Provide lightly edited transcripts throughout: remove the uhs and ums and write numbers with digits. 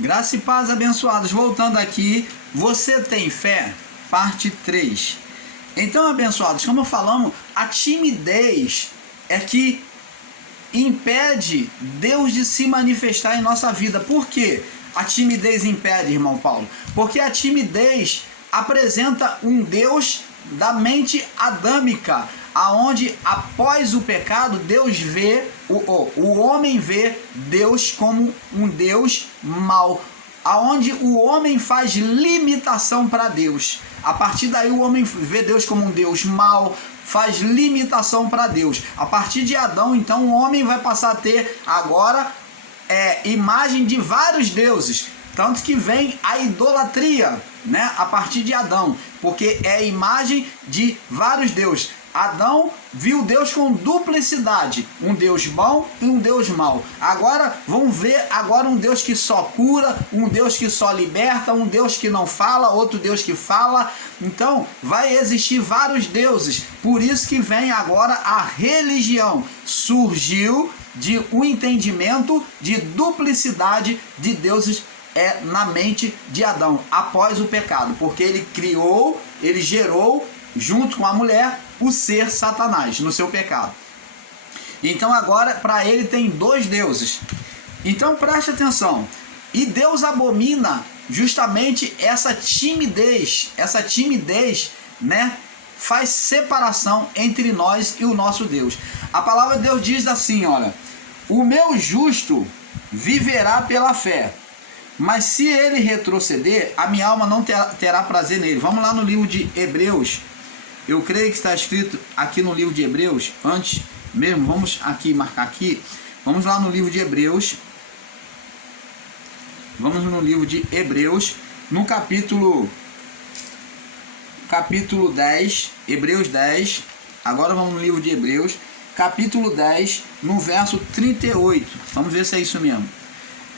Graça e paz, abençoados. Voltando aqui, você tem fé? Parte 3. Então, abençoados, como falamos, a timidez é que impede Deus de se manifestar em nossa vida. Por quê? A timidez impede, irmão Paulo? Porque a timidez apresenta um Deus da mente adâmica, aonde após o pecado Deus vê, o homem vê Deus como um Deus mau, aonde o homem faz limitação para Deus. A partir daí o homem vê Deus como um Deus mau, faz limitação para Deus. A partir de Adão, então, o homem vai passar a ter agora imagem de vários deuses. Tanto que vem a idolatria, né, a partir de Adão, porque é imagem de vários deuses. Adão viu Deus com duplicidade, um Deus bom e um Deus mau. Agora vamos ver um Deus que só cura, um Deus que só liberta, um Deus que não fala, outro Deus que fala. Então vai existir vários deuses. Por isso que vem agora a religião. Surgiu de um entendimento de duplicidade de deuses na mente de Adão após o pecado, porque ele gerou junto com a mulher o ser Satanás no seu pecado. Então agora para ele tem dois deuses. Então preste atenção. E Deus abomina justamente essa timidez, né? Faz separação entre nós e o nosso Deus. A palavra de Deus diz assim, olha: o meu justo viverá pela fé, mas se ele retroceder, a minha alma não terá prazer nele. Vamos lá no livro de Hebreus. Eu creio que está escrito aqui no livro de Hebreus, antes mesmo, vamos aqui marcar aqui. Vamos lá no livro de Hebreus. Vamos no livro de Hebreus, no capítulo 10, Hebreus 10. Agora vamos no livro de Hebreus, capítulo 10, no verso 38. Vamos ver se é isso mesmo.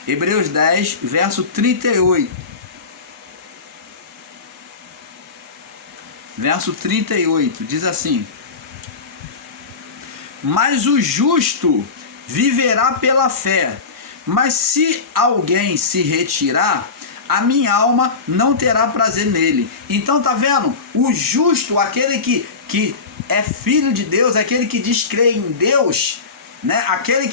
Hebreus 10, verso 38. Verso 38, diz assim: mas o justo viverá pela fé, mas se alguém se retirar, a minha alma não terá prazer nele. Então tá vendo? O justo, aquele que é filho de Deus, aquele que diz crer em Deus, né? Aquele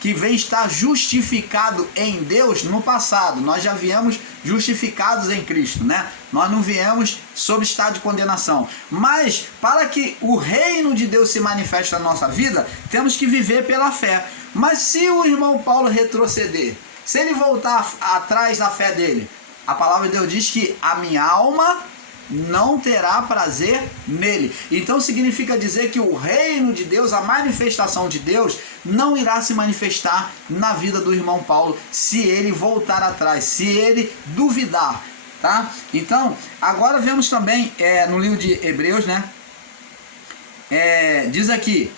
que vem estar justificado em Deus. No passado nós já viemos justificados em Cristo, né? Nós não viemos sob estado de condenação, mas para que o reino de Deus se manifeste na nossa vida, temos que viver pela fé. Mas se o irmão Paulo retroceder, se ele voltar atrás da fé dele, a palavra de Deus diz que a minha alma não terá prazer nele. Então significa dizer que o reino de Deus, a manifestação de Deus, não irá se manifestar na vida do irmão Paulo se ele voltar atrás, se ele duvidar, tá? Então, agora vemos também no livro de Hebreus, né? Diz aqui: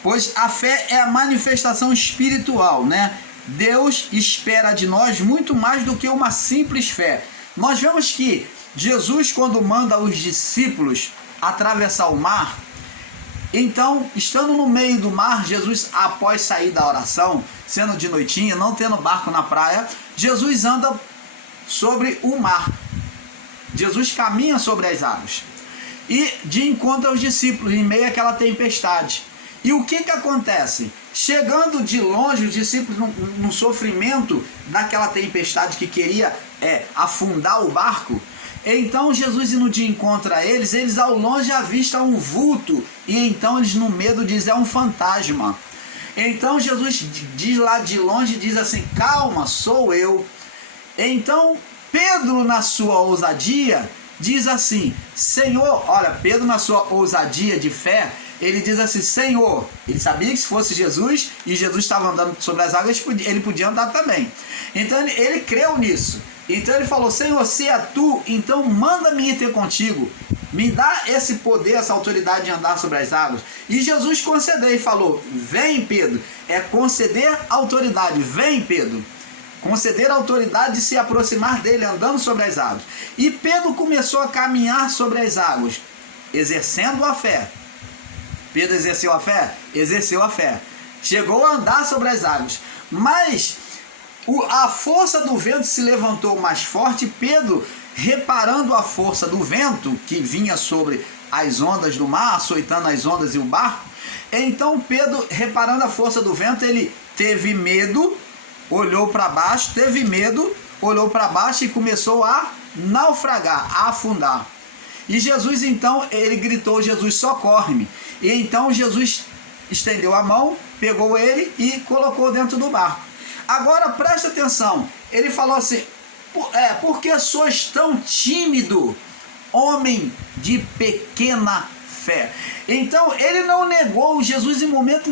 pois a fé é a manifestação espiritual, né? Deus espera de nós muito mais do que uma simples fé. Nós vemos que Jesus, quando manda os discípulos atravessar o mar, então, estando no meio do mar, Jesus, após sair da oração, sendo de noitinha, não tendo barco na praia, Jesus anda sobre o mar. Jesus caminha sobre as águas e de encontro aos discípulos em meio àquela tempestade. E o que acontece? Chegando de longe, os discípulos no sofrimento daquela tempestade que queria afundar o barco. Então Jesus indo de encontro a eles ao longe avistam um vulto, e então eles no medo dizem: é um fantasma. Então Jesus diz lá de longe, diz assim: calma, sou eu. Então Pedro, na sua ousadia, diz assim: Senhor, olha, Pedro na sua ousadia de fé, ele diz assim: Senhor, ele sabia que se fosse Jesus, e Jesus estava andando sobre as águas, ele podia andar também. Então ele creu nisso. Então ele falou: Senhor, se é tu, então manda-me ir ter contigo. Me dá esse poder, essa autoridade de andar sobre as águas. E Jesus concedeu e falou: vem, Pedro. É conceder autoridade. Vem, Pedro. Conceder a autoridade de se aproximar dele andando sobre as águas. E Pedro começou a caminhar sobre as águas, exercendo a fé. Pedro exerceu a fé? Exerceu a fé. Chegou a andar sobre as águas. Mas A força do vento se levantou mais forte. Pedro, reparando a força do vento que vinha sobre as ondas do mar, açoitando as ondas e o barco, então Pedro, reparando a força do vento, ele teve medo, olhou para baixo, teve medo, olhou para baixo e começou a naufragar, a afundar. E Jesus, então, ele gritou: Jesus, socorre-me. E então Jesus estendeu a mão, pegou ele e colocou dentro do barco. Agora presta atenção, ele falou assim: por que sois tão tímido, homem de pequena fé? Então ele não negou, Jesus em momento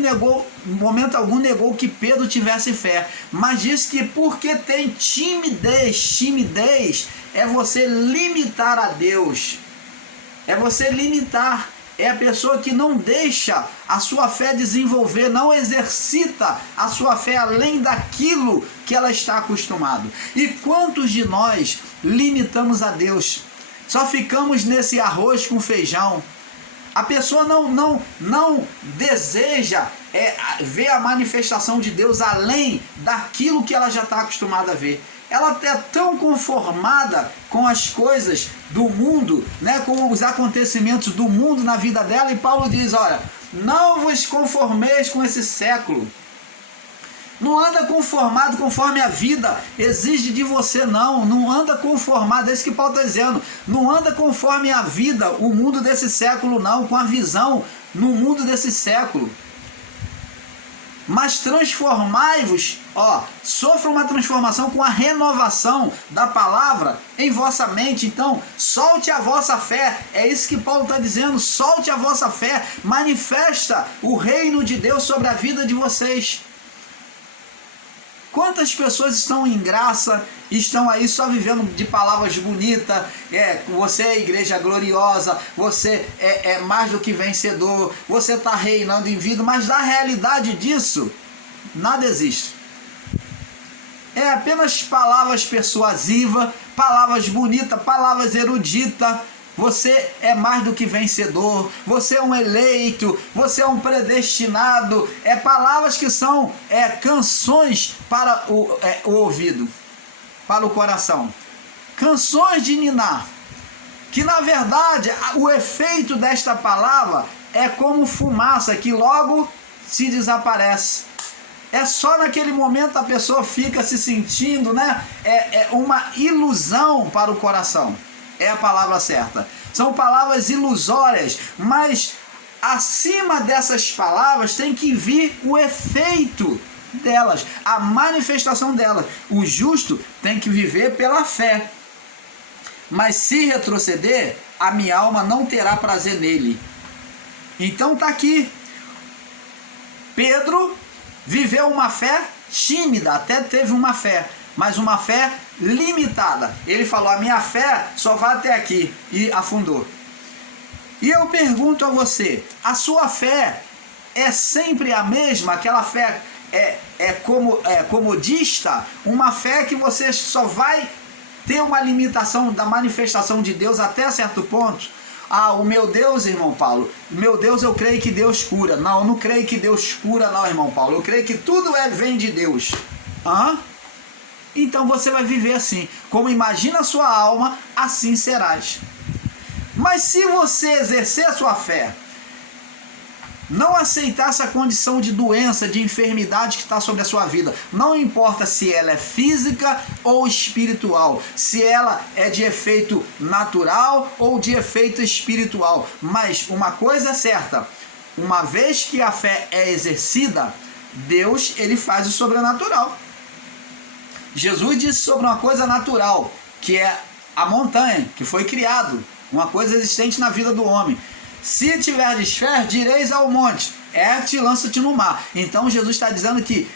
algum negou que Pedro tivesse fé, mas disse que porque tem timidez é você limitar a Deus, é você limitar. É a pessoa que não deixa a sua fé desenvolver, não exercita a sua fé além daquilo que ela está acostumado. E quantos de nós limitamos a Deus? Só ficamos nesse arroz com feijão. A pessoa não deseja ver a manifestação de Deus além daquilo que ela já está acostumada a ver. Ela é tão conformada com as coisas do mundo, né, com os acontecimentos do mundo na vida dela, e Paulo diz: olha, não vos conformeis com esse século. Não anda conformado conforme a vida exige de você, não anda conformado, é isso que Paulo está dizendo, não anda conforme a vida, o mundo desse século não, com a visão no mundo desse século. Mas transformai-vos, sofra uma transformação com a renovação da palavra em vossa mente. Então, solte a vossa fé, é isso que Paulo está dizendo, solte a vossa fé, manifesta o reino de Deus sobre a vida de vocês. Quantas pessoas estão em graça, estão aí só vivendo de palavras bonitas, você é igreja gloriosa, você é mais do que vencedor, você está reinando em vida, mas da realidade disso, nada existe. É apenas palavras persuasivas, palavras bonitas, palavras eruditas. Você é mais do que vencedor, você é um eleito, você é um predestinado. Palavras que são canções para o ouvido, para o coração. Canções de ninar, que na verdade o efeito desta palavra é como fumaça que logo se desaparece. É só naquele momento a pessoa fica se sentindo, né? É uma ilusão para o coração. É a palavra certa. São palavras ilusórias, mas acima dessas palavras tem que vir o efeito delas, a manifestação delas. O justo tem que viver pela fé. Mas se retroceder, a minha alma não terá prazer nele. Então está aqui. Pedro viveu uma fé tímida, até teve uma fé, mas uma fé limitada. Ele falou: a minha fé só vai até aqui, e afundou. E eu pergunto a você: a sua fé é sempre a mesma? Aquela fé comodista? Uma fé que você só vai ter uma limitação da manifestação de Deus até certo ponto? O meu Deus, irmão Paulo, meu Deus, eu creio que Deus cura. Não, eu não creio que Deus cura não, irmão Paulo. Eu creio que tudo vem de Deus. Então você vai viver assim. Como imagina a sua alma, assim serás. Mas se você exercer a sua fé, não aceitar essa condição de doença, de enfermidade que está sobre a sua vida, não importa se ela é física ou espiritual, se ela é de efeito natural ou de efeito espiritual, mas uma coisa é certa: uma vez que a fé é exercida, Deus, ele faz o sobrenatural. Jesus disse sobre uma coisa natural, que é a montanha, que foi criado, uma coisa existente na vida do homem. Se tiverdes fé, direis ao monte: ergue-te e lança-te no mar. Então Jesus está dizendo que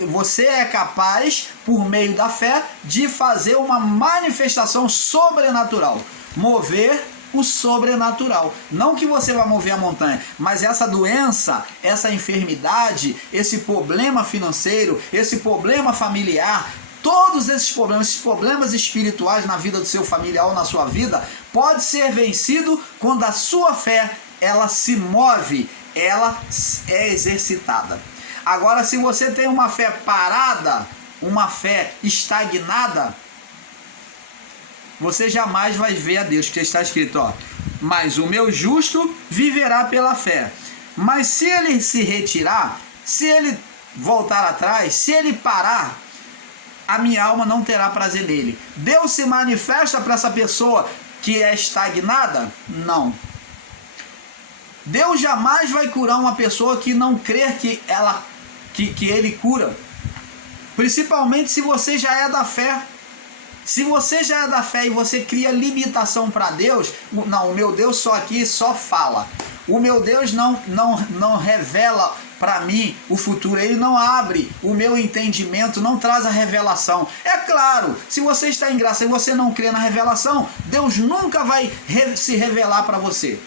você é capaz, por meio da fé, de fazer uma manifestação sobrenatural, mover o sobrenatural. Não que você vai mover a montanha, mas essa doença, essa enfermidade, esse problema financeiro, esse problema familiar, todos esses problemas espirituais na vida do seu familiar ou na sua vida, pode ser vencido quando a sua fé, ela se move, ela é exercitada. Agora, se você tem uma fé parada, uma fé estagnada, você jamais vai ver a Deus, porque está escrito, ó, mas o meu justo viverá pela fé. Mas se ele se retirar, se ele voltar atrás, se ele parar, a minha alma não terá prazer nele. Deus se manifesta para essa pessoa que é estagnada? Não. Deus jamais vai curar uma pessoa que não crer que ele cura. Principalmente se você já é da fé. Se você já é da fé e você cria limitação para Deus, não, o meu Deus só fala. O meu Deus não revela para mim o futuro, ele não abre o meu entendimento, não traz a revelação. É claro, se você está em graça e você não crê na revelação, Deus nunca vai se revelar para você.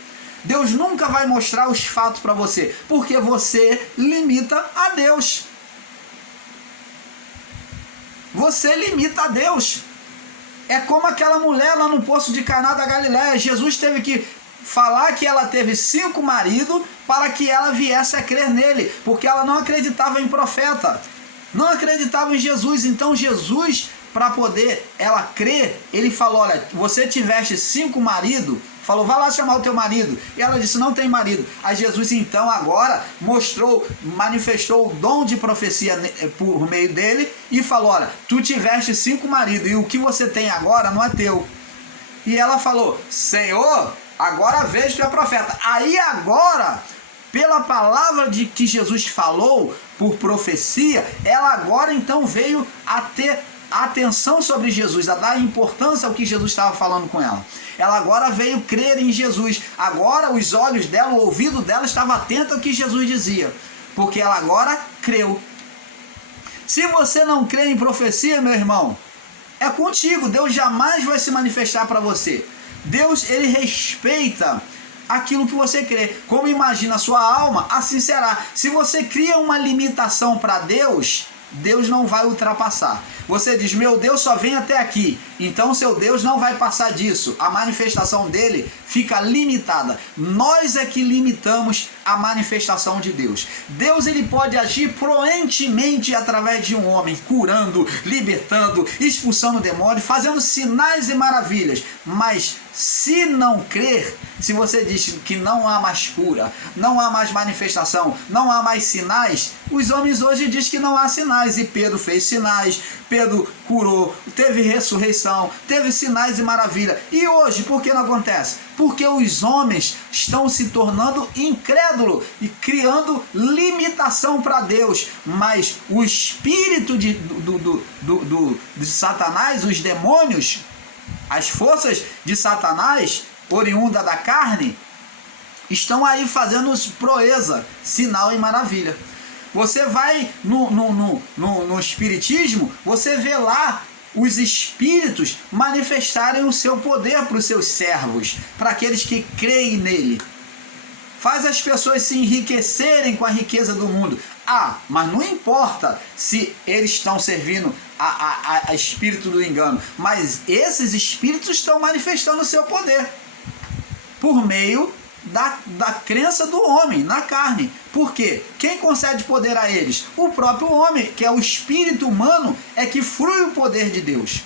Deus nunca vai mostrar os fatos para você, porque você limita a Deus. Você limita a Deus. É como aquela mulher lá no poço de Caná da Galileia. Jesus teve que falar que ela teve 5 maridos para que ela viesse a crer nele, porque ela não acreditava em profeta, não acreditava em Jesus. Então Jesus, para poder ela crer, ele falou, olha, você tiveste 5 maridos, falou, vai lá chamar o teu marido. E ela disse, não tem marido. Aí Jesus então agora manifestou o dom de profecia por meio dele e falou, olha, tu tiveste 5 maridos e o que você tem agora não é teu. E ela falou, Senhor, agora vejo que tu é profeta. Aí agora, pela palavra de que Jesus falou, por profecia, ela agora então veio a ter atenção sobre Jesus, a dar importância ao que Jesus estava falando com ela. Ela agora veio crer em Jesus. Agora os olhos dela, o ouvido dela estava atento ao que Jesus dizia, porque ela agora creu. Se você não crê em profecia, meu irmão, é contigo. Deus jamais vai se manifestar para você. Deus, ele respeita aquilo que você crê. Como imagina a sua alma, assim será. Se você cria uma limitação para Deus, Deus não vai ultrapassar. Você diz, meu Deus só vem até aqui, então seu Deus não vai passar disso. A manifestação dele fica limitada. Nós é que limitamos a manifestação de Deus. Deus, ele pode agir proentemente através de um homem, curando, libertando, expulsando demônios, fazendo sinais e maravilhas. Mas se não crer, se você diz que não há mais cura, não há mais manifestação, não há mais sinais, os homens hoje dizem que não há sinais. E Pedro fez sinais, Pedro curou, teve ressurreição, teve sinais e maravilha. E hoje, por que não acontece? Porque os homens estão se tornando incrédulos e criando limitação para Deus. Mas o espírito de Satanás, os demônios, as forças de Satanás, oriunda da carne, estão aí fazendo proeza, sinal e maravilha. Você vai no espiritismo, você vê lá os espíritos manifestarem o seu poder para os seus servos, para aqueles que creem nele. Faz as pessoas se enriquecerem com a riqueza do mundo. Ah, mas não importa se eles estão servindo a espírito do engano, mas esses espíritos estão manifestando o seu poder por meio da crença do homem na carne. Por quê? Quem concede poder a eles? O próprio homem, que é o espírito humano, é que frui o poder de Deus.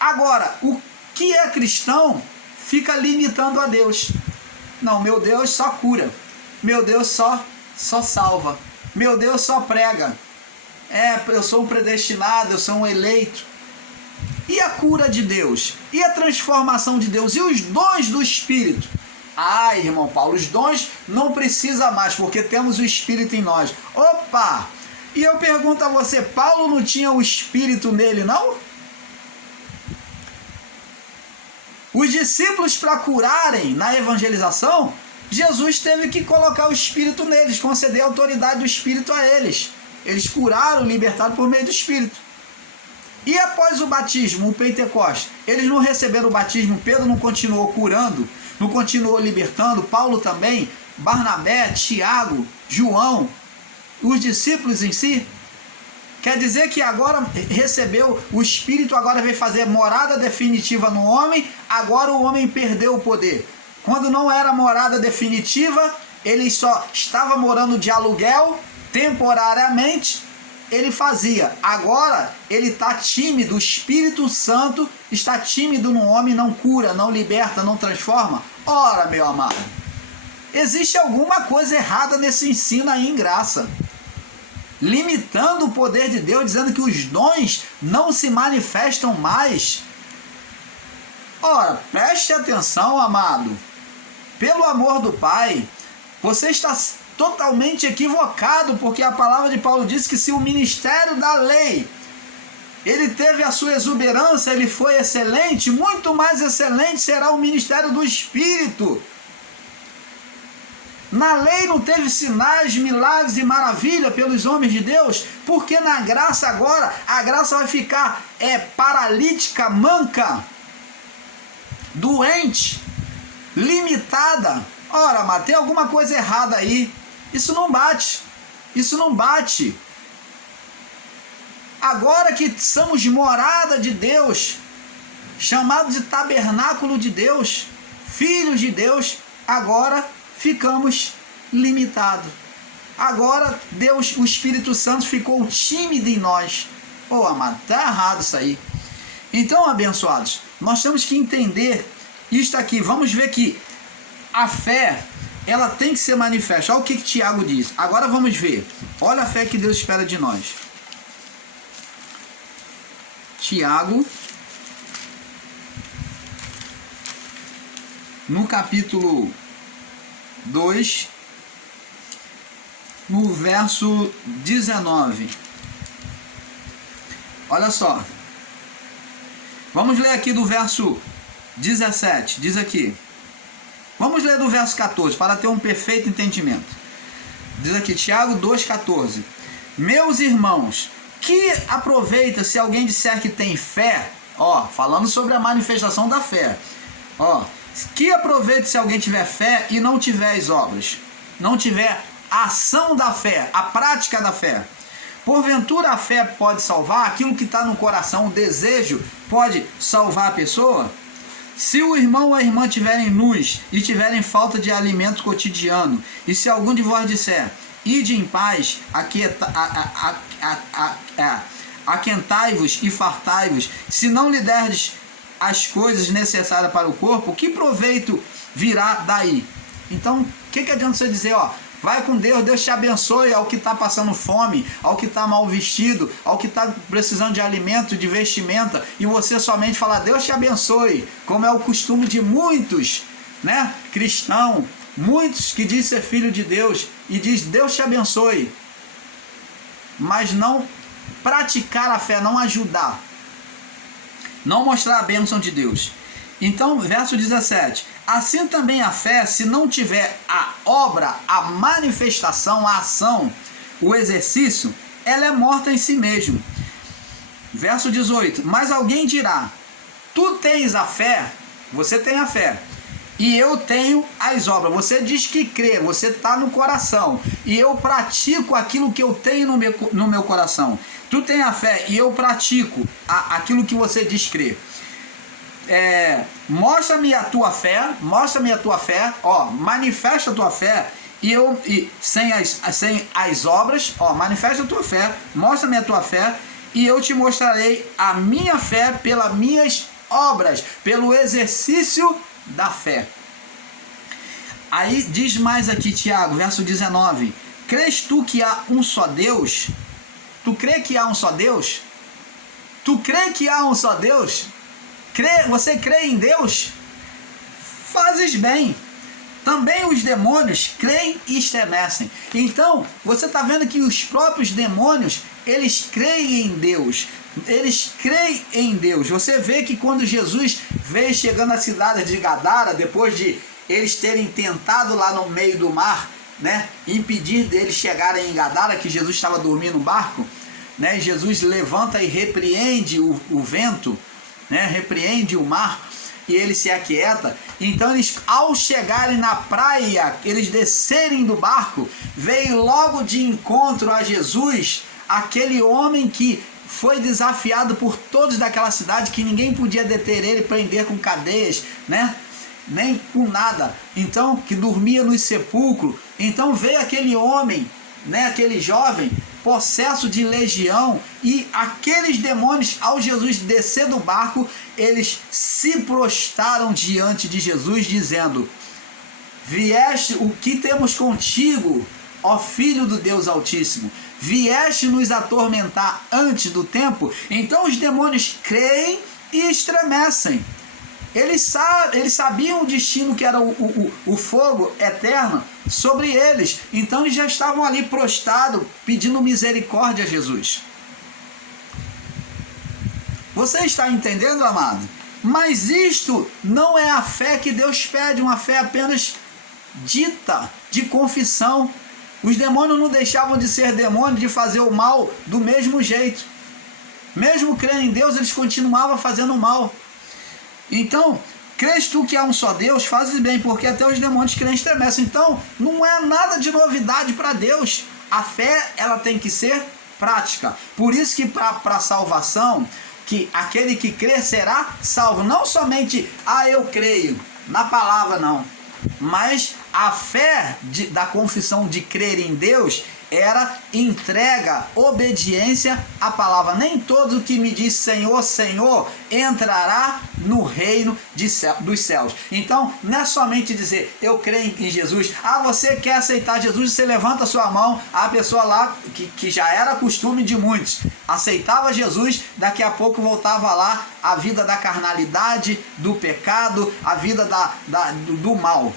Agora, o que é cristão fica limitando a Deus. Não, meu Deus só cura, meu Deus só salva, meu Deus só prega, eu sou um predestinado, eu sou um eleito. E a cura de Deus? E a transformação de Deus? E os dons do Espírito? Ah, irmão Paulo, os dons não precisa mais, porque temos o Espírito em nós. Opa! E eu pergunto a você, Paulo não tinha o Espírito nele, não? Os discípulos, para curarem na evangelização, Jesus teve que colocar o Espírito neles, conceder a autoridade do Espírito a eles. Eles curaram, libertaram por meio do Espírito. E após o batismo, o Pentecostes, eles não receberam o batismo, Pedro não continuou curando, não continuou libertando, Paulo também, Barnabé, Tiago, João, os discípulos em si? Quer dizer que agora recebeu o Espírito, agora veio fazer morada definitiva no homem, agora o homem perdeu o poder. Quando não era morada definitiva, ele só estava morando de aluguel, temporariamente, ele fazia. Agora ele está tímido, o Espírito Santo está tímido no homem, não cura, não liberta, não transforma. Ora, meu amado, existe alguma coisa errada nesse ensino aí em graça, limitando o poder de Deus, dizendo que os dons não se manifestam mais. Ora, preste atenção, amado, pelo amor do Pai, você está totalmente equivocado, porque a palavra de Paulo diz que se o ministério da lei, ele teve a sua exuberância, ele foi excelente, muito mais excelente será o ministério do Espírito. Na lei não teve sinais, milagres e maravilha pelos homens de Deus, porque na graça agora, a graça vai ficar paralítica, manca, doente, limitada. Ora, mas tem alguma coisa errada aí. Isso não bate. Isso não bate. Agora que somos morada de Deus, chamados de tabernáculo de Deus, filhos de Deus, agora ficamos limitados. Agora Deus, o Espírito Santo ficou tímido em nós. Amado, está errado isso aí. Então, abençoados, nós temos que entender isto aqui. Vamos ver que a fé, ela tem que ser manifesta. Olha o que Tiago diz. Agora vamos ver. Olha a fé que Deus espera de nós. Tiago, no capítulo 2, no verso 19. Olha só. Vamos ler aqui do verso 17. Diz aqui. Vamos ler do verso 14, para ter um perfeito entendimento. Diz aqui, Tiago 2,14. Meus irmãos, que aproveita se alguém disser que tem fé, falando sobre a manifestação da fé, que aproveita se alguém tiver fé e não tiver as obras, não tiver a ação da fé, a prática da fé. Porventura a fé pode salvar? Aquilo que está no coração, o desejo, pode salvar a pessoa? Se o irmão ou a irmã tiverem nus e tiverem falta de alimento cotidiano, e se algum de vós disser, ide em paz, aquentai-vos e fartai-vos, se não lhe derdes as coisas necessárias para o corpo, que proveito virá daí? Então, o que adianta você dizer, vai com Deus, Deus te abençoe ao que está passando fome, ao que está mal vestido, ao que está precisando de alimento, de vestimenta, e você somente falar, Deus te abençoe, como é o costume de muitos, cristãos, muitos que diz ser filho de Deus, e diz, Deus te abençoe, mas não praticar a fé, não ajudar, não mostrar a bênção de Deus. Então, verso 17, assim também a fé, se não tiver a obra, a manifestação, a ação, o exercício, ela é morta em si mesmo. Verso 18, mas alguém dirá, tu tens a fé, você tem a fé, e eu tenho as obras. Você diz que crê, você está no coração, e eu pratico aquilo que eu tenho no meu coração. Tu tem a fé e eu pratico aquilo que você diz crer. Mostra-me a tua fé, manifesta a tua fé, sem as obras, manifesta a tua fé, mostra-me a tua fé, e eu te mostrarei a minha fé pelas minhas obras, pelo exercício da fé. Aí diz mais aqui, Tiago, verso 19, crês tu que há um só Deus? Tu crê que há um só Deus? Tu crê que há um só Deus? Você crê em Deus? Fazes bem. Também os demônios creem e estremecem. Então, você está vendo que os próprios demônios, eles creem em Deus. Eles creem em Deus. Você vê que quando Jesus veio chegando à cidade de Gadara, depois de eles terem tentado lá no meio do mar, impedir deles chegarem em Gadara, que Jesus estava dormindo no barco, Jesus levanta e repreende o vento, repreende o mar, e ele se aquieta. Então eles, ao chegarem na praia, eles descerem do barco, veio logo de encontro a Jesus aquele homem que foi desafiado por todos daquela cidade, que ninguém podia deter ele, prender com cadeias, nem com nada, então, que dormia nos sepulcros. Então veio aquele homem, aquele jovem, possesso de legião, e aqueles demônios, ao Jesus descer do barco, eles se prostraram diante de Jesus, dizendo: vieste, o que temos contigo, ó Filho do Deus Altíssimo? Vieste nos atormentar antes do tempo? Então os demônios creem e estremecem. Eles sabiam o destino, que era o fogo eterno sobre eles. Então eles já estavam ali prostrados, pedindo misericórdia a Jesus. Você está entendendo, amado? Mas isto não é a fé que Deus pede, uma fé apenas dita, de confissão. Os demônios não deixavam de ser demônios, de fazer o mal do mesmo jeito. Mesmo crendo em Deus, eles continuavam fazendo o mal. Então, crês tu que há um só Deus? Fazes bem, porque até os demônios creem e estremecem. Então, não é nada de novidade para Deus. A fé, ela tem que ser prática. Por isso que para a salvação, que aquele que crê será salvo. Não somente, eu creio, na palavra não. Mas a fé da confissão de crer em Deus era entrega, obediência à palavra. Nem todo que me diz Senhor, Senhor entrará no reino dos céus. Então, não é somente dizer eu creio em Jesus. Você quer aceitar Jesus, você levanta a sua mão. A pessoa lá, que já era costume de muitos, aceitava Jesus, daqui a pouco voltava lá a vida da carnalidade, do pecado, a vida do mal.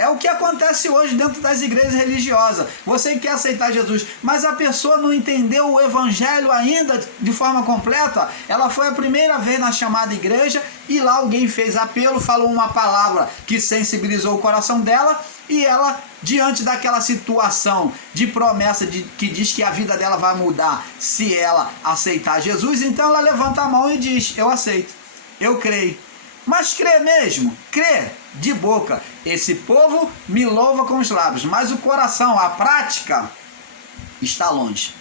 É o que acontece hoje dentro das igrejas religiosas. Você quer aceitar Jesus, mas a pessoa não entendeu o evangelho ainda de forma completa. Ela foi a primeira vez na chamada igreja e lá alguém fez apelo, falou uma palavra que sensibilizou o coração dela, e ela, diante daquela situação de promessa que diz que a vida dela vai mudar se ela aceitar Jesus, então ela levanta a mão e diz: eu aceito, eu creio. Mas crê mesmo? Crê de boca. Esse povo me louva com os lábios, mas o coração, a prática, está longe.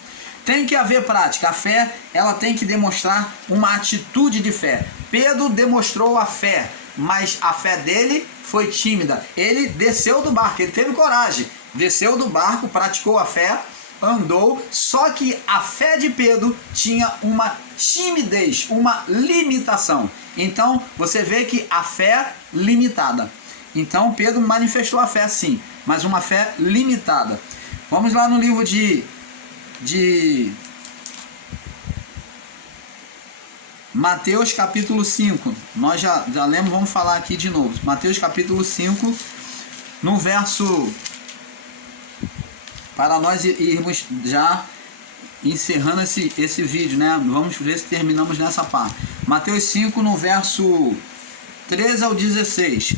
Tem que haver prática. A fé, ela tem que demonstrar uma atitude de fé. Pedro demonstrou a fé, mas a fé dele foi tímida. Ele desceu do barco, ele teve coragem. Desceu do barco, praticou a fé, andou, só que a fé de Pedro tinha uma timidez, uma limitação. Então você vê que a fé limitada. Então Pedro manifestou a fé sim, mas uma fé limitada. Vamos lá no livro de Mateus capítulo 5. Nós já lemos, vamos falar aqui de novo. Mateus capítulo 5, no verso, para nós irmos já encerrando esse vídeo, né? Vamos ver se terminamos nessa parte. Mateus 5, no verso 13 ao 16.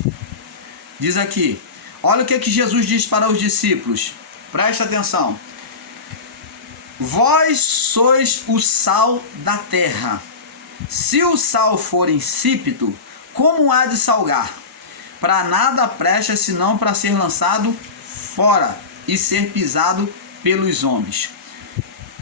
Diz aqui: olha o que Jesus diz para os discípulos. Presta atenção. Vós sois o sal da terra. Se o sal for insípido, como há de salgar? Para nada presta, senão para ser lançado fora e ser pisado pelos homens.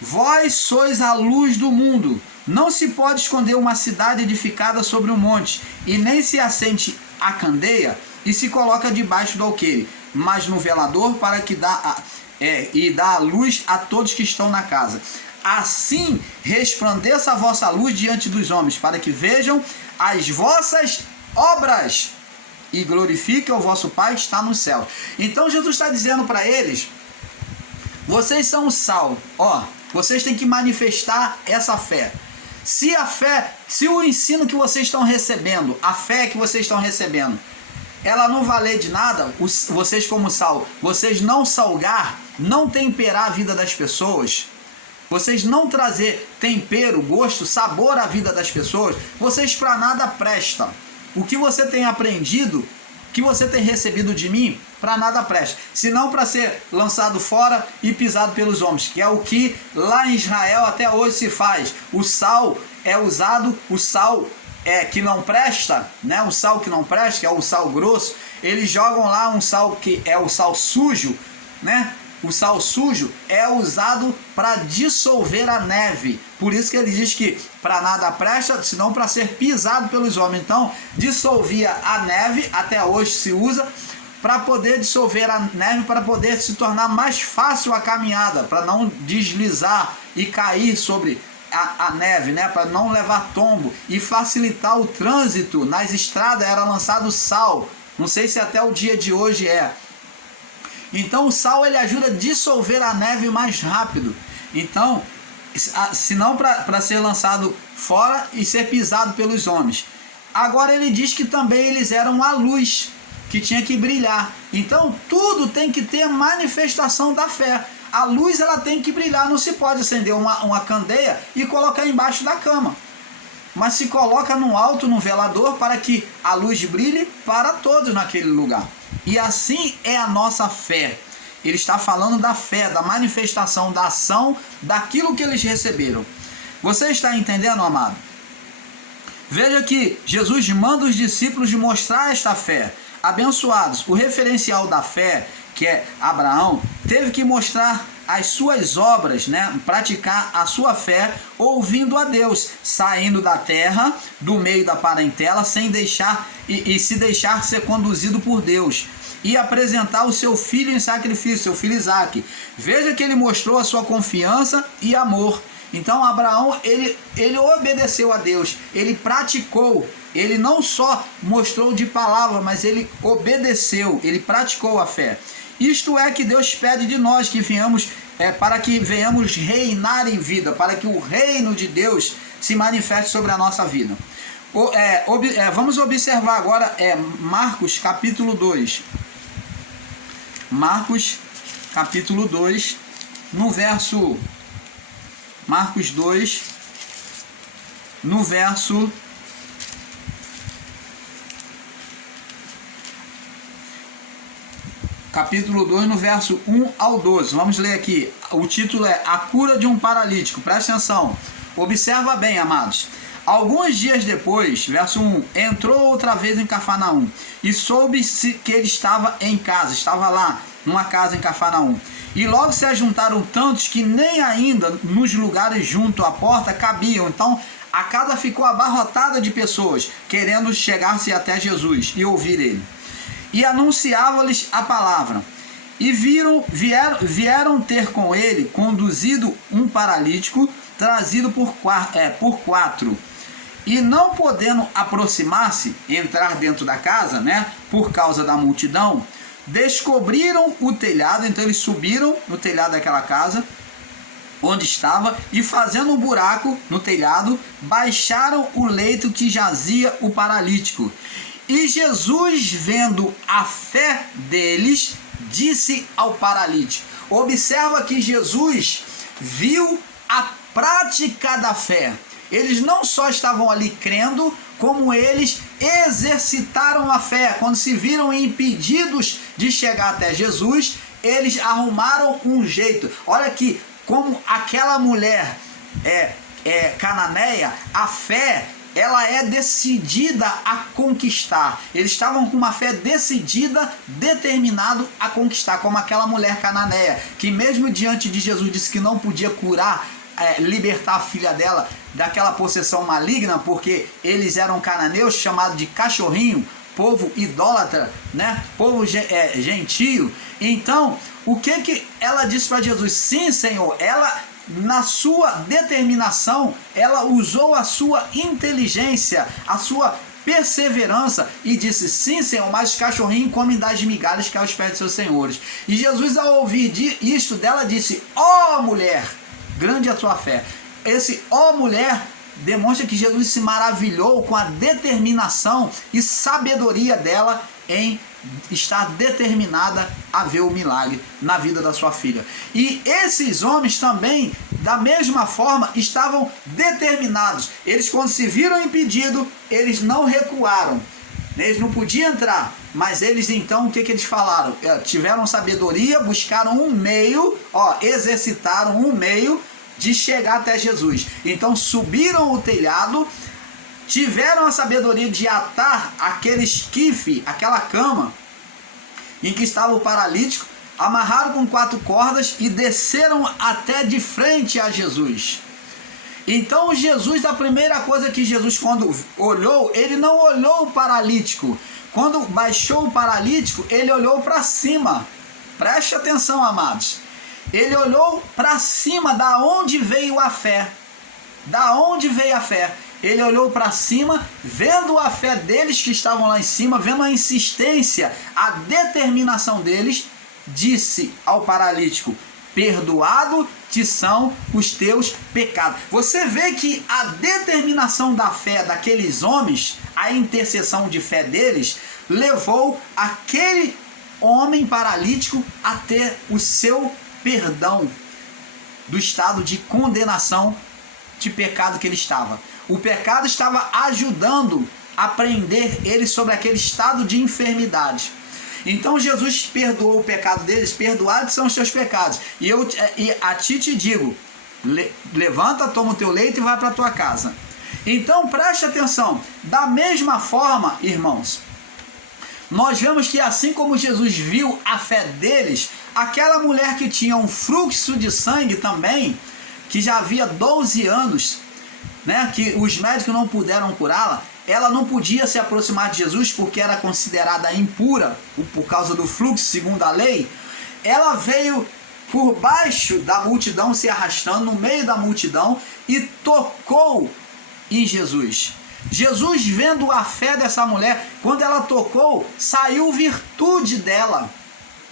Vós sois a luz do mundo. Não se pode esconder uma cidade edificada sobre um monte, e nem se acende a candeia e se coloca debaixo do alqueire, mas no velador, para que dá a luz a todos que estão na casa. Assim resplandeça a vossa luz diante dos homens, para que vejam as vossas obras e glorifiquem o vosso Pai que está no céu. Então Jesus está dizendo para eles: vocês são o sal, vocês têm que manifestar essa fé. Se o ensino que vocês estão recebendo, a fé que vocês estão recebendo, ela não valer de nada, vocês como sal, vocês não salgar, não temperar a vida das pessoas, vocês não trazer tempero, gosto, sabor à vida das pessoas, vocês para nada prestam. O que você tem aprendido, que você tem recebido de mim, para nada presta, senão para ser lançado fora e pisado pelos homens, que é o que lá em Israel até hoje se faz. O sal é usado, o sal que não presta, né? O sal que não presta, que é o sal grosso, eles jogam lá um sal que é o sal sujo, né? O sal sujo é usado para dissolver a neve. Por isso que ele diz que para nada presta, senão para ser pisado pelos homens. Então, dissolvia a neve, até hoje se usa. para poder dissolver a neve, para poder se tornar mais fácil a caminhada, para não deslizar e cair sobre a neve, né? Para não levar tombo e facilitar o trânsito nas estradas, era lançado sal. Não sei se até o dia de hoje é. Então o sal ele ajuda a dissolver a neve mais rápido. Então, se não para ser lançado fora e ser pisado pelos homens. Agora ele diz que também eles eram a luz, que tinha que brilhar. Então tudo tem que ter manifestação da fé. A luz ela tem que brilhar, não se pode acender uma candeia e colocar embaixo da cama. Mas se coloca no alto, no velador, para que a luz brilhe para todos naquele lugar. E assim é a nossa fé. Ele está falando da fé, da manifestação, da ação, daquilo que eles receberam. Você está entendendo, amado? Veja que Jesus manda os discípulos de mostrar esta fé. Abençoados, o referencial da fé, que é Abraão, teve que mostrar as suas obras, né? Praticar a sua fé, ouvindo a Deus, saindo da terra, do meio da parentela, sem deixar e se deixar ser conduzido por Deus, e apresentar o seu filho em sacrifício, seu filho Isaque. Veja que ele mostrou a sua confiança e amor. Então Abraão, ele obedeceu a Deus, ele praticou, ele não só mostrou de palavra, mas ele obedeceu, ele praticou a fé. Isto é que Deus pede de nós, que venhamos, para que venhamos reinar em vida, para que o reino de Deus se manifeste sobre a nossa vida. Vamos observar agora Marcos capítulo 2. Marcos capítulo 2, no verso... Marcos 2, no verso... Capítulo 2, no verso 1 ao 12. Vamos ler aqui. O título é A Cura de um Paralítico. Presta atenção. Observa bem, amados. Alguns dias depois, verso 1, entrou outra vez em Cafarnaum e soube-se que ele estava em casa. Estava lá, numa casa em Cafarnaum. E logo se ajuntaram tantos que nem ainda nos lugares junto à porta cabiam. Então a casa ficou abarrotada de pessoas querendo chegar-se até Jesus e ouvir ele. E anunciava-lhes a palavra. E vieram ter com ele conduzido um paralítico trazido por quatro. E não podendo aproximar-se, entrar dentro da casa, né, por causa da multidão, descobriram o telhado. Então eles subiram no telhado daquela casa onde estava e, fazendo um buraco no telhado, baixaram o leito que jazia o paralítico. E Jesus, vendo a fé deles, disse ao paralítico. Observa que Jesus viu a prática da fé. Eles não só estavam ali crendo, como eles exercitaram a fé. Quando se viram impedidos de chegar até Jesus, eles arrumaram um jeito. Olha aqui, como aquela mulher cananeia, a fé, ela é decidida a conquistar. Eles estavam com uma fé decidida, determinado a conquistar, como aquela mulher cananeia, que mesmo diante de Jesus disse que não podia curar, libertar a filha dela daquela possessão maligna, porque eles eram cananeus, chamados de cachorrinho, povo idólatra, né? Povo gentio. Então, o que ela disse para Jesus? Sim, Senhor. Ela, na sua determinação, ela usou a sua inteligência, a sua perseverança e disse: sim, Senhor, mas os cachorrinhos comem das migalhas que é aos pés de seus senhores. E Jesus, ao ouvir isto dela, disse: ó mulher, grande é a tua fé. Esse ó mulher demonstra que Jesus se maravilhou com a determinação e sabedoria dela em estar determinada a ver o milagre na vida da sua filha. E esses homens também, da mesma forma, estavam determinados. Eles, quando se viram impedidos, eles não recuaram. Eles não podiam entrar, mas eles então, o que eles falaram? Tiveram sabedoria, buscaram um meio, exercitaram um meio de chegar até Jesus. Então subiram o telhado, tiveram a sabedoria de atar aquele esquife, aquela cama em que estava o paralítico, amarraram com 4 cordas e desceram até de frente a Jesus. Então Jesus, a primeira coisa que Jesus, quando olhou, ele não olhou o paralítico quando baixou o paralítico, ele olhou para cima. Preste atenção, amados. Ele olhou para cima, da onde veio a fé. Da onde veio a fé? Ele olhou para cima, vendo a fé deles que estavam lá em cima, vendo a insistência, a determinação deles, disse ao paralítico: perdoado te são os teus pecados. Você vê que a determinação da fé daqueles homens, a intercessão de fé deles, levou aquele homem paralítico a ter o seu perdão do estado de condenação de pecado que ele estava. O pecado estava ajudando a prender ele sobre aquele estado de enfermidade. Então Jesus perdoou o pecado deles, perdoados são os teus pecados. E a ti te digo, levanta, toma o teu leito e vai para a tua casa. Então preste atenção, da mesma forma, irmãos, nós vemos que assim como Jesus viu a fé deles, aquela mulher que tinha um fluxo de sangue também, que já havia 12 anos, né, que os médicos não puderam curá-la, ela não podia se aproximar de Jesus porque era considerada impura por causa do fluxo, segundo a lei. Ela veio por baixo da multidão, se arrastando no meio da multidão, e tocou em Jesus. Jesus, vendo a fé dessa mulher, quando ela tocou, saiu virtude dela,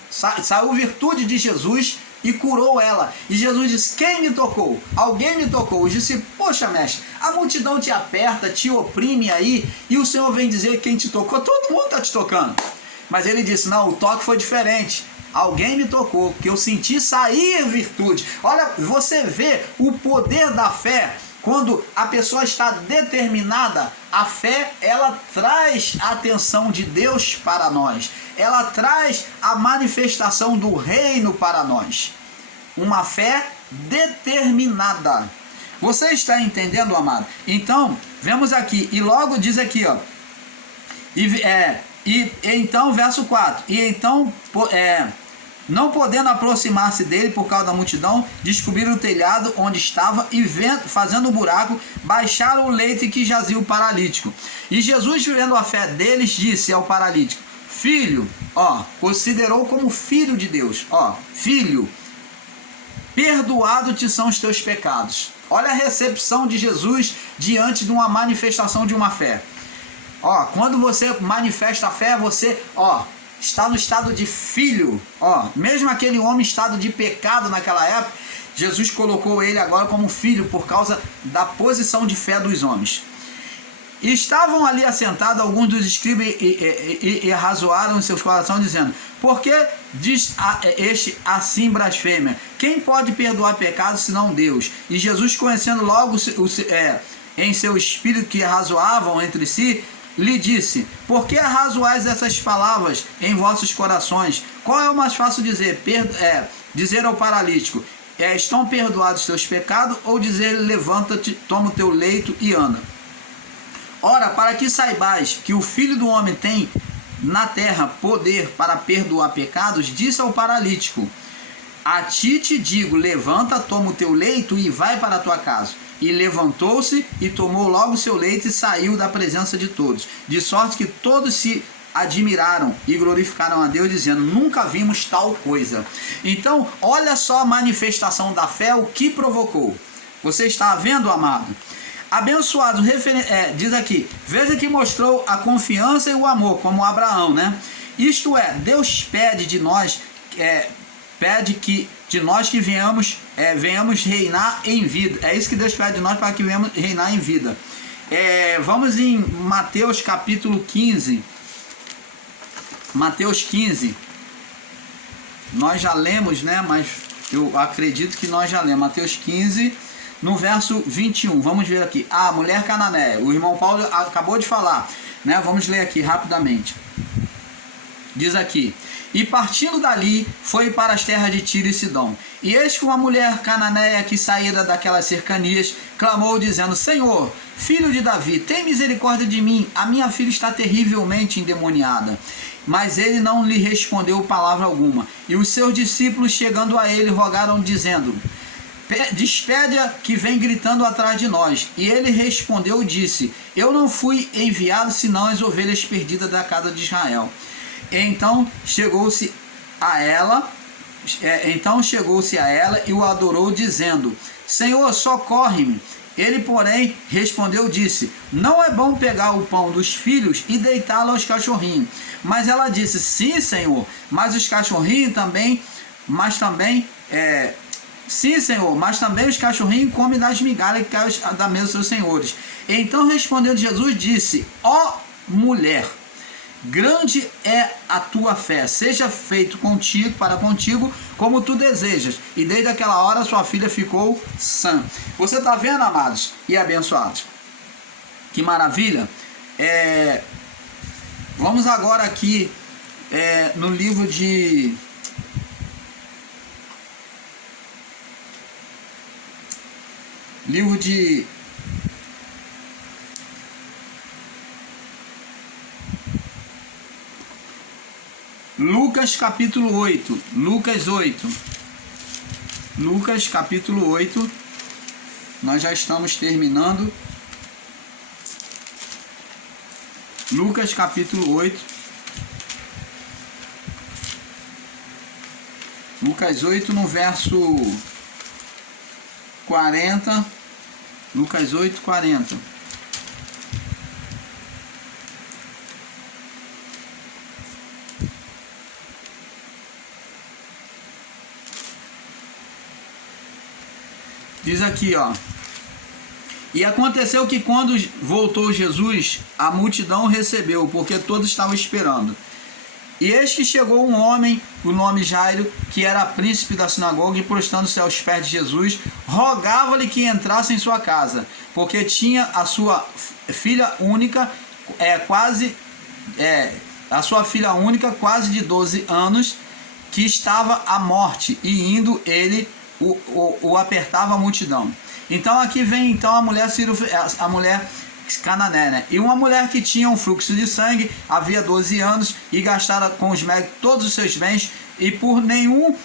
saiu virtude de Jesus e curou ela. E Jesus disse: quem me tocou? Alguém me tocou. Os discípulos: poxa, mestre, a multidão te aperta, te oprime aí, e o Senhor vem dizer quem te tocou? Todo mundo está te tocando. Mas ele disse: não, o toque foi diferente. Alguém me tocou, porque eu senti sair virtude. Olha, você vê o poder da fé. Quando a pessoa está determinada, a fé, ela traz a atenção de Deus para nós. Ela traz a manifestação do reino para nós. Uma fé determinada. Você está entendendo, amado? Então, vemos aqui, e logo diz aqui, ó. Então, verso 4. E então, não podendo aproximar-se dele por causa da multidão, descobriram o telhado onde estava e, fazendo um buraco, baixaram o leito em que jazia o paralítico. E Jesus, vendo a fé deles, disse ao paralítico: filho, considerou como filho de Deus, filho, perdoado te são os teus pecados. Olha a recepção de Jesus diante de uma manifestação de uma fé. Quando você manifesta a fé, você, está no estado de filho. Mesmo aquele homem em estado de pecado naquela época, Jesus colocou ele agora como filho por causa da posição de fé dos homens. E estavam ali assentados alguns dos escribas e razoaram em seus corações, dizendo: por que diz este assim blasfêmia? Quem pode perdoar pecados senão Deus? E Jesus, conhecendo logo em seu espírito que razoavam entre si, lhe disse: por que arrazoais essas palavras em vossos corações? Qual é o mais fácil dizer? Dizer ao paralítico: estão perdoados os teus pecados, ou dizer: levanta-te, toma o teu leito e anda? Ora, para que saibais que o Filho do Homem tem na terra poder para perdoar pecados, disse ao paralítico: a ti te digo, levanta, toma o teu leito e vai para a tua casa. E levantou-se e tomou logo o seu leito e saiu da presença de todos, de sorte que todos se admiraram e glorificaram a Deus, dizendo: nunca vimos tal coisa. Então, olha só a manifestação da fé, o que provocou. Você está vendo, amado? Abençoado, diz aqui: veja que mostrou a confiança e o amor, como Abraão, né? Isto é, Deus pede de nós, que venhamos reinar em vida. É isso que Deus pede de nós, para que venhamos reinar em vida. Vamos em Mateus capítulo 15. Mateus 15. Nós já lemos, né? Mas eu acredito que nós já lemos. Mateus 15, no verso 21. Vamos ver aqui. A mulher cananeia. O irmão Paulo acabou de falar, né? Vamos ler aqui rapidamente. Diz aqui: e partindo dali, foi para as terras de Tiro e Sidom. E eis que uma mulher cananeia que saíra daquelas cercanias, clamou dizendo: Senhor, filho de Davi, tem misericórdia de mim, a minha filha está terrivelmente endemoniada. Mas ele não lhe respondeu palavra alguma. E os seus discípulos, chegando a ele, rogaram dizendo: despede-a que vem gritando atrás de nós. E ele respondeu e disse: eu não fui enviado senão as ovelhas perdidas da casa de Israel. Então chegou-se a ela e o adorou, dizendo: Senhor, socorre-me. Ele, porém, respondeu e disse: não é bom pegar o pão dos filhos e deitá-lo aos cachorrinhos. Mas ela disse: sim, Senhor, mas os cachorrinhos também, sim, Senhor, mas também os cachorrinhos comem das migalhas que caem da mesa dos seus senhores. Então respondendo Jesus, disse: ó mulher, grande é a tua fé, seja feito para contigo como tu desejas. E desde aquela hora sua filha ficou sã. Você está vendo, amados e abençoados? Que maravilha! Vamos agora aqui no livro de Lucas capítulo 8. Lucas capítulo 8. Nós já estamos terminando. Lucas capítulo 8. Lucas 8 no verso 40. Lucas 8, 40. Diz aqui, ó: e aconteceu que quando voltou Jesus, a multidão o recebeu, porque todos estavam esperando. E eis que chegou um homem, o nome Jairo, que era príncipe da sinagoga, e prostrando-se aos pés de Jesus, rogava-lhe que entrasse em sua casa, porque tinha a sua filha única, quase de 12 anos, que estava à morte, e indo ele o apertava a multidão. Então aqui vem a mulher cananeia, né? E uma mulher que tinha um fluxo de sangue, havia 12 anos, e gastara com os médicos todos os seus bens, e por nenhum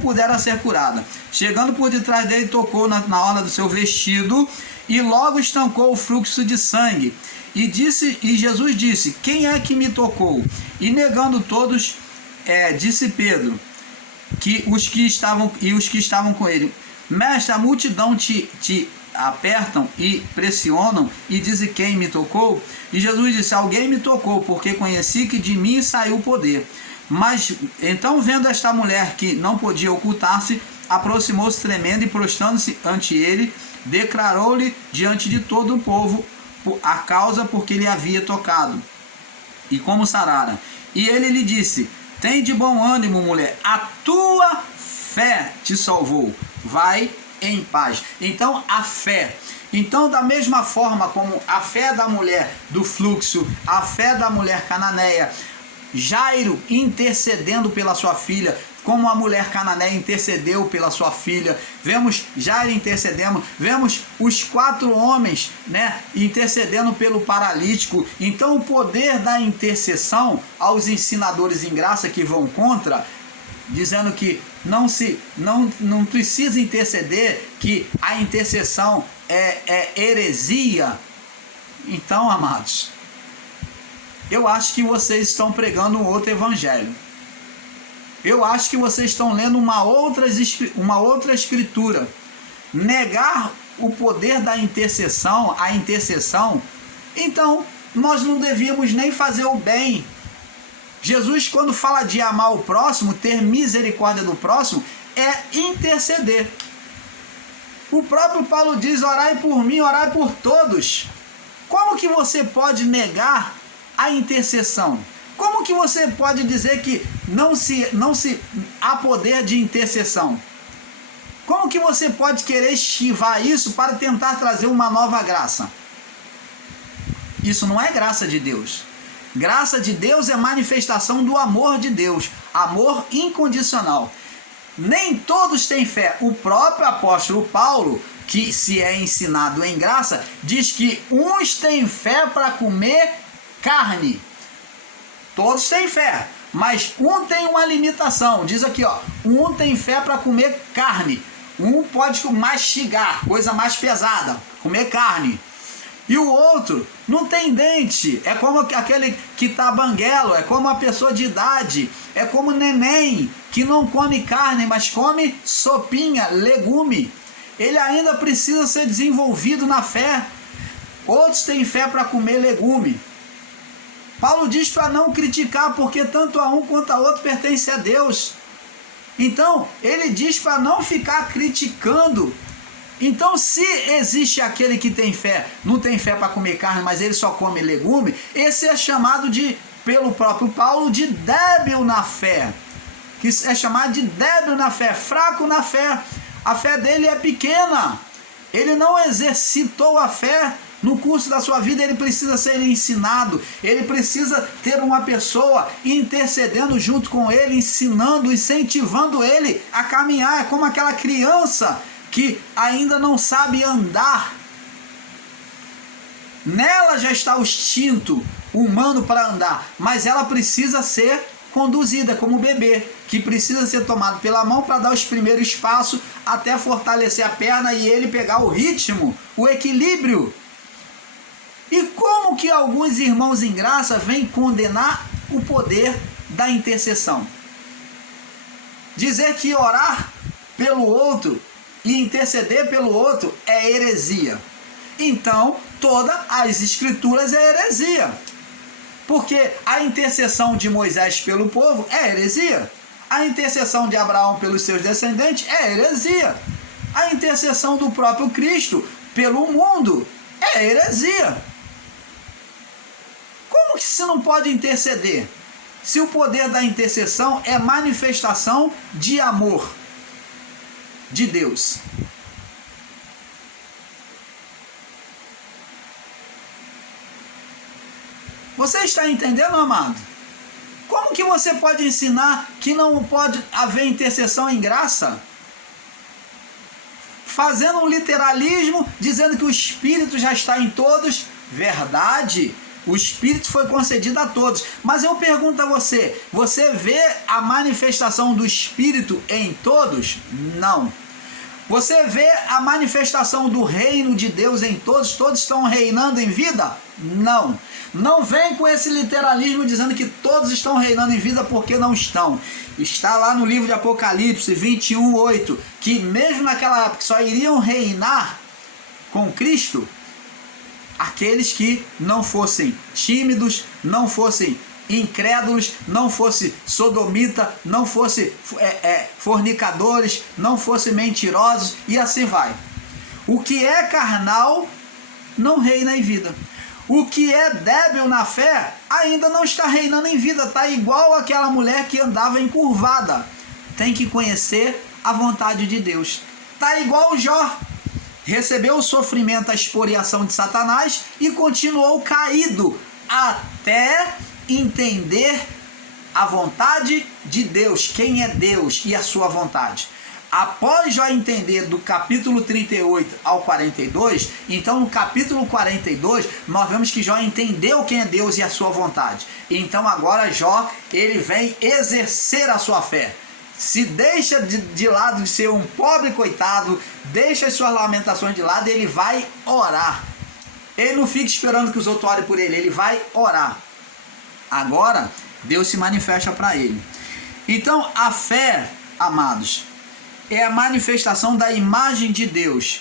pudera ser curada. Chegando por detrás dele, tocou na orla do seu vestido, e logo estancou o fluxo de sangue. E Jesus disse: quem é que me tocou? E negando todos, disse Pedro, os que estavam com ele: mestre, a multidão te apertam e pressionam, e dizem: quem me tocou? E Jesus disse: alguém me tocou, porque conheci que de mim saiu o poder. Mas então, vendo esta mulher que não podia ocultar-se, aproximou-se tremendo, e prostrando-se ante ele, declarou-lhe diante de todo o povo a causa porque lhe havia tocado, e como sarara. E ele lhe disse: tem de bom ânimo, mulher, a tua fé te salvou, vai em paz. Então a fé. Então, da mesma forma como a fé da mulher do fluxo, a fé da mulher cananeia, Jairo intercedendo pela sua filha, como a mulher cananeia intercedeu pela sua filha, vemos Jairo intercedendo, vemos os 4 homens, né, intercedendo pelo paralítico. Então o poder da intercessão, aos ensinadores em graça que vão contra, dizendo que não precisa interceder, que a intercessão é heresia. Então, amados, eu acho que vocês estão pregando um outro evangelho. Eu acho que vocês estão lendo uma outra escritura. Negar o poder da intercessão, a intercessão, então nós não devíamos nem fazer o bem. Jesus, quando fala de amar o próximo, ter misericórdia do próximo, é interceder. O próprio Paulo diz: orai por mim, orai por todos. Como que você pode negar a intercessão? Como que você pode dizer que não se há poder de intercessão? Como que você pode querer esquivar isso para tentar trazer uma nova graça? Isso não é graça de Deus. Graça de Deus é manifestação do amor de Deus, amor incondicional. Nem todos têm fé. O próprio apóstolo Paulo, que se é ensinado em graça, diz que uns têm fé para comer carne. Todos têm fé, mas um tem uma limitação. Diz aqui, ó, um tem fé para comer carne, Um pode mastigar, coisa mais pesada, comer carne. E o outro não tem dente. É como aquele que tá banguelo, é como a pessoa de idade, é como o neném que não come carne, mas come sopinha, legume. Ele ainda precisa ser desenvolvido na fé. Outros têm fé para comer legume. Paulo diz para não criticar, porque tanto a um quanto a outro pertence a Deus. Então, ele diz para não ficar criticando. Então, se existe aquele que tem fé, não tem fé para comer carne, mas ele só come legume, esse é chamado pelo próprio Paulo, de débil na fé. Que é chamado de débil na fé, fraco na fé. A fé dele é pequena. Ele não exercitou a fé. No curso da sua vida ele precisa ser ensinado, ele precisa ter uma pessoa intercedendo junto com ele, ensinando, incentivando ele a caminhar. É como aquela criança que ainda não sabe andar. Nela já está o instinto humano para andar, mas ela precisa ser conduzida como bebê, que precisa ser tomado pela mão para dar os primeiros passos até fortalecer a perna e ele pegar o ritmo, o equilíbrio. E como que alguns irmãos em graça vêm condenar o poder da intercessão? Dizer que orar pelo outro e interceder pelo outro é heresia. Então, todas as escrituras é heresia. Porque a intercessão de Moisés pelo povo é heresia. A intercessão de Abraão pelos seus descendentes é heresia. A intercessão do próprio Cristo pelo mundo é heresia. Como que se não pode interceder? Se o poder da intercessão é manifestação de amor de Deus. Você está entendendo, amado? Como que você pode ensinar que não pode haver intercessão em graça? Fazendo um literalismo, dizendo que o Espírito já está em todos. Verdade. O Espírito foi concedido a todos. Mas eu pergunto a você, você vê a manifestação do Espírito em todos? Não. Você vê a manifestação do reino de Deus em todos? Todos estão reinando em vida? Não. Não vem com esse literalismo dizendo que todos estão reinando em vida, porque não estão. Está lá no livro de Apocalipse 21:8, que mesmo naquela época só iriam reinar com Cristo aqueles que não fossem tímidos, não fossem incrédulos, não fossem sodomita, não fossem fornicadores, não fossem mentirosos, e assim vai. O que é carnal não reina em vida. O que é débil na fé ainda não está reinando em vida, está igual aquela mulher que andava encurvada. Tem que conhecer a vontade de Deus. Está igual o Jó. Recebeu o sofrimento, a exporiação de Satanás e continuou caído até entender a vontade de Deus, quem é Deus e a sua vontade. Após Jó entender do capítulo 38 ao 42, então no capítulo 42 nós vemos que Jó entendeu quem é Deus e a sua vontade. Então agora Jó, ele vem exercer a sua fé. Se deixa de lado de ser um pobre coitado, deixa as suas lamentações de lado e ele vai orar. Ele não fica esperando que os outros orem por ele, ele vai orar. Agora, Deus se manifesta para ele. Então, a fé, amados, é a manifestação da imagem de Deus,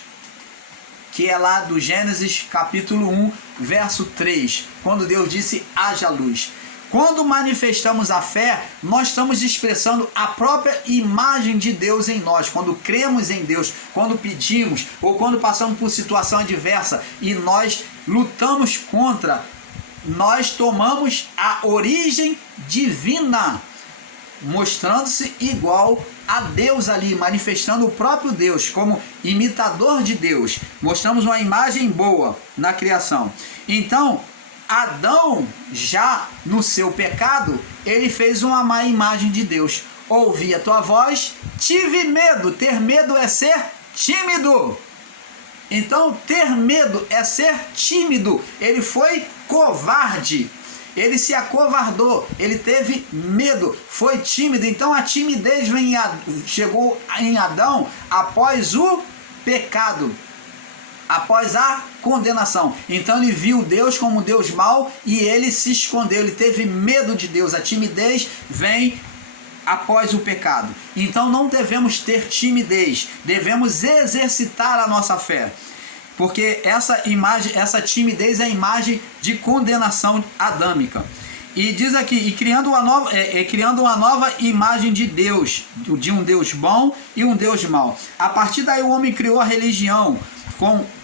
que é lá do Gênesis capítulo 1, verso 3, quando Deus disse, haja luz. Quando manifestamos a fé, nós estamos expressando a própria imagem de Deus em nós. Quando cremos em Deus, quando pedimos, ou quando passamos por situação adversa e nós lutamos contra, nós tomamos a origem divina, mostrando-se igual a Deus ali, manifestando o próprio Deus como imitador de Deus. Mostramos uma imagem boa na criação. Então, Adão, já no seu pecado, ele fez uma má imagem de Deus. Ouvi a tua voz, tive medo. Ter medo é ser tímido. Então, ter medo é ser tímido. Ele foi covarde. ele se acovardou, ele teve medo, foi tímido. Então a timidez chegou em Adão após o pecado, após a condenação. Então ele viu Deus como Deus mau e ele se escondeu, ele teve medo de Deus. A timidez vem após o pecado. Então não devemos ter timidez, devemos exercitar a nossa fé. Porque essa timidez é a imagem de condenação adâmica. E diz aqui, e criando uma nova imagem de Deus, de um Deus bom e um Deus mau. A partir daí o homem criou a religião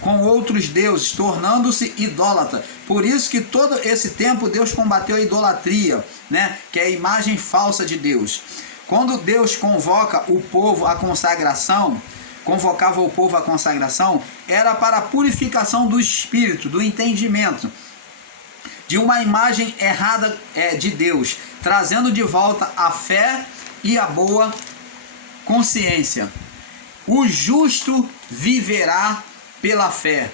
com outros deuses, tornando-se idólatra. Por isso que todo esse tempo Deus combateu a idolatria, né? Que é a imagem falsa de Deus. Quando Deus convocava o povo à consagração, era para a purificação do espírito, do entendimento, de uma imagem errada de Deus, trazendo de volta a fé e a boa consciência. O justo viverá pela fé.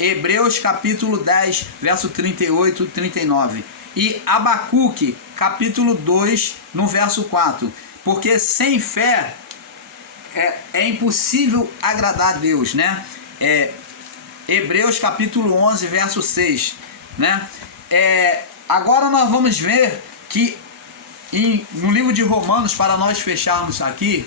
Hebreus capítulo 10, verso 38 e 39. E Abacuque, capítulo 2, no verso 4. Porque sem fé é impossível agradar a Deus, né? Hebreus capítulo 11, verso 6, né? Agora nós vamos ver que no livro de Romanos, para nós fecharmos aqui,